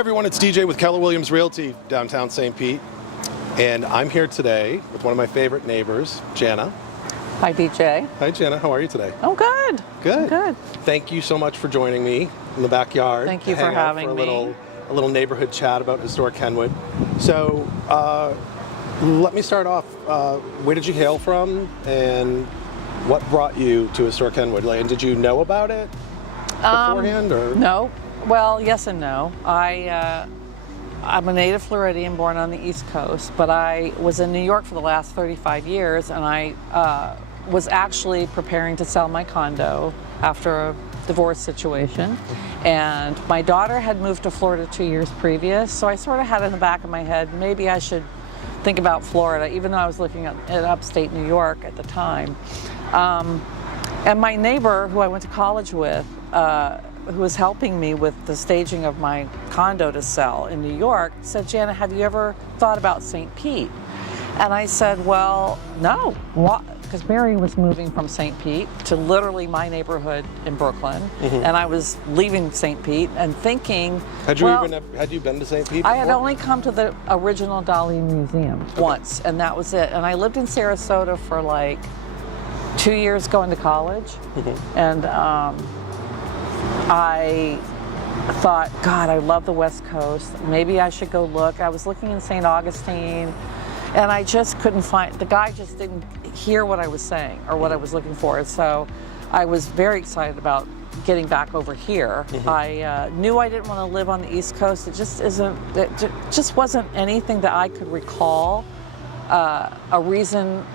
everyone, it's DJ with Keller Williams Realty, downtown St. Pete. And I'm here today with one of my favorite neighbors, Jana. Hi, DJ. Hi, Jana. How are you today? Oh, good. Good. I'm good. Thank you so much for joining me in the backyard. Thank you for having me. A little neighborhood chat about Historic Kenwood. So, let me start off. Where did you hail from, and what brought you to Historic Kenwood? And did you know about it beforehand, or no? Well, yes and no. I'm a native Floridian, born on the East Coast, but I was in New York for the last 35 years, and I was actually preparing to sell my condo after a divorce situation. And my daughter had moved to Florida 2 years previous, so I sort of had in the back of my head, maybe I should think about Florida, even though I was looking at upstate New York at the time. And my neighbor, who I went to college with, who was helping me with the staging of my condo to sell in New York, said, Jana, have you ever thought about St. Pete? And I said, well, no. Because Mary was moving from St. Pete to literally my neighborhood in Brooklyn, and I was leaving St. Pete and thinking, had you been to St. Pete before? I had only come to the original Dali Museum once, and that was it. And I lived in Sarasota for like 2 years going to college, and I thought, God, I love the West Coast. Maybe I should go look. I was looking in St. Augustine, and I just couldn't find, the guy just didn't hear what I was saying or what I was looking for. So I was very excited about getting back over here. I knew I didn't want to live on the East Coast. It just wasn't anything that I could recall, a reason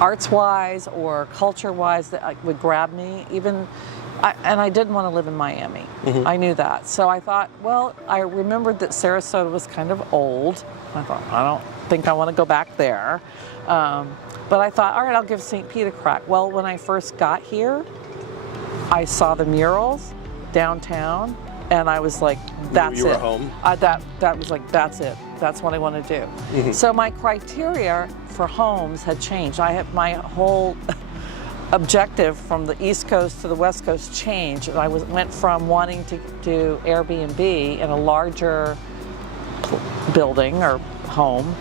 arts-wise or culture-wise that would grab me. And I didn't want to live in Miami. I knew that. So I thought, well, I remembered that Sarasota was kind of old. I thought, I don't think I want to go back there. But I thought, all right, I'll give St. Pete a crack. Well, when I first got here, I saw the murals downtown, and I was like, that's it. You were home? That was like, that's it. That's what I want to do. So my criteria for homes had changed. I have my whole objective from the East Coast to the West Coast changed. I went from wanting to do Airbnb in a larger building or home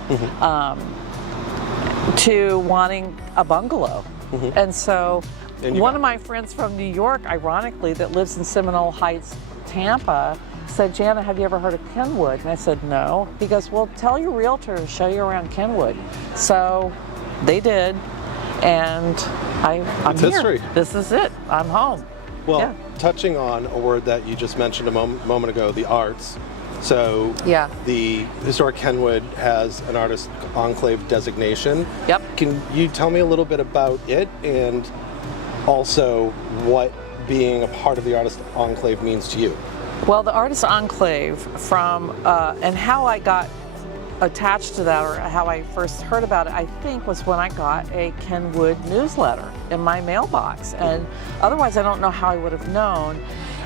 to wanting a bungalow. And so one of my friends from New York, ironically, that lives in Seminole Heights, Tampa, said, Jana, have you ever heard of Kenwood? And I said, no. He goes, well, tell your realtor to show you around Kenwood. So they did. And I'm here. History. This is it. I'm home. Well, touching on a word that you just mentioned a moment ago, the arts. So the Historic Kenwood has an Artist Enclave designation. Can you tell me a little bit about it, and also what being a part of the Artist Enclave means to you? Well, the Artist Enclave and how I got attached to that, or how I first heard about it, I think was when I got a Kenwood newsletter in my mailbox, and otherwise I don't know how I would have known.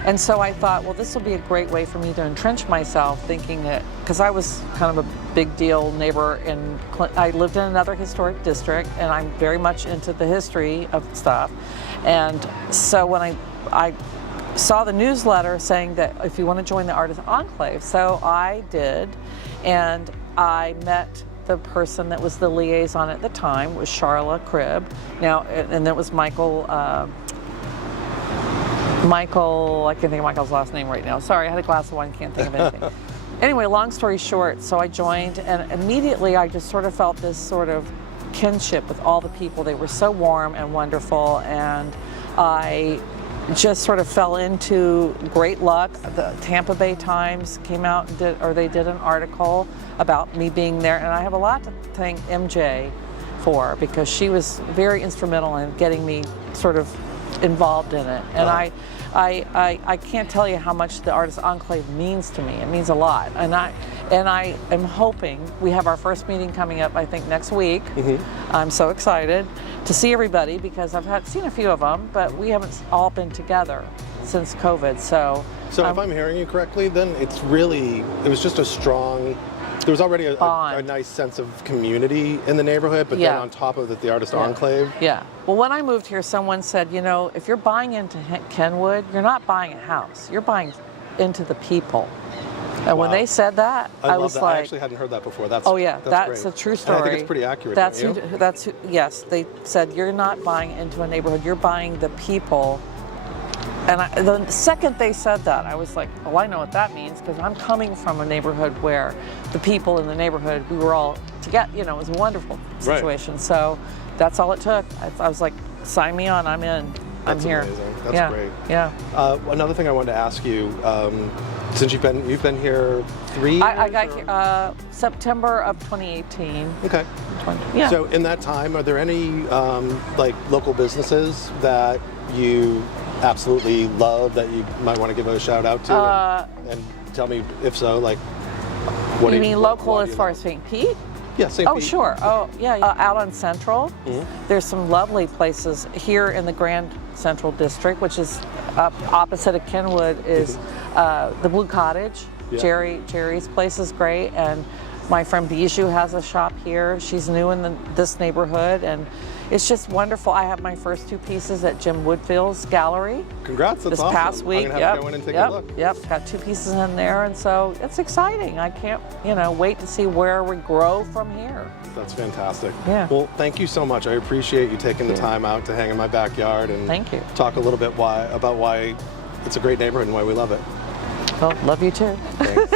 And so I thought, well, this will be a great way for me to entrench myself, thinking that, because I was kind of a big deal neighbor I lived in another historic district, and I'm very much into the history of stuff. And so when I saw the newsletter saying that if you want to join the Artist Enclave, so I did, and I met the person that was the liaison at the time, was Charla Cribb. Now, and that was Michael, I can't think of Michael's last name right now. Sorry, I had a glass of wine, can't think of anything. Anyway, long story short, so I joined, and immediately I just sort of felt this sort of kinship with all the people. They were so warm and wonderful, and I just sort of fell into great luck. The Tampa Bay Times came out and they did an article about me being there, and I have a lot to thank MJ for, because she was very instrumental in getting me sort of involved in it. And I can't tell you how much the Artist Enclave means to me. It means a lot. And I am hoping, we have our first meeting coming up, I think, next week. I'm so excited to see everybody, because I've seen a few of them, but we haven't all been together since COVID. So if I'm hearing you correctly, then it was just a strong, there was already a nice sense of community in the neighborhood, but then on top of it, the Artist Enclave. Well, when I moved here, someone said, you know, if you're buying into Kenwood, you're not buying a house. You're buying into the people. And when they said that, I was that. like, I actually hadn't heard that before. That's that's great. a true story. And I think it's pretty accurate. Yes. They said you're not buying into a neighborhood; you're buying the people. And the second they said that, I was like, oh, I know what that means, because I'm coming from a neighborhood where the people in the neighborhood, we were all together. You know, it was a wonderful situation. Right. So that's all it took. I was like, sign me on. I'm in. I'm here. Amazing. That's great. Yeah. Another thing I wanted to ask you, since you've been here 3 years? I got here September of 2018. Okay. Yeah. So in that time, are there any like local businesses that you absolutely love that you might want to give a shout out to? And tell me if so, like, what you mean local as far as St. Pete? Yeah, St. Pete. Oh, sure. Oh, yeah. Out on Central, there's some lovely places here in the Grand Central District, which is opposite of Kenwood, is the Blue Cottage. Yeah. Jerry's place is great, and my friend Bijou has a shop here. She's new in this neighborhood, and it's just wonderful. I have my first 2 pieces at Jim Woodfield's gallery. Congrats, that's this awesome. Past week. I'm gonna have to go in and take a look. Yep, got 2 pieces in there, and so it's exciting. I can't, wait to see where we grow from here. That's fantastic. Yeah. Well, thank you so much. I appreciate you taking the time out to hang in my backyard and thank you. Talk a little bit about why it's a great neighborhood and why we love it. Well, love you too. Thanks.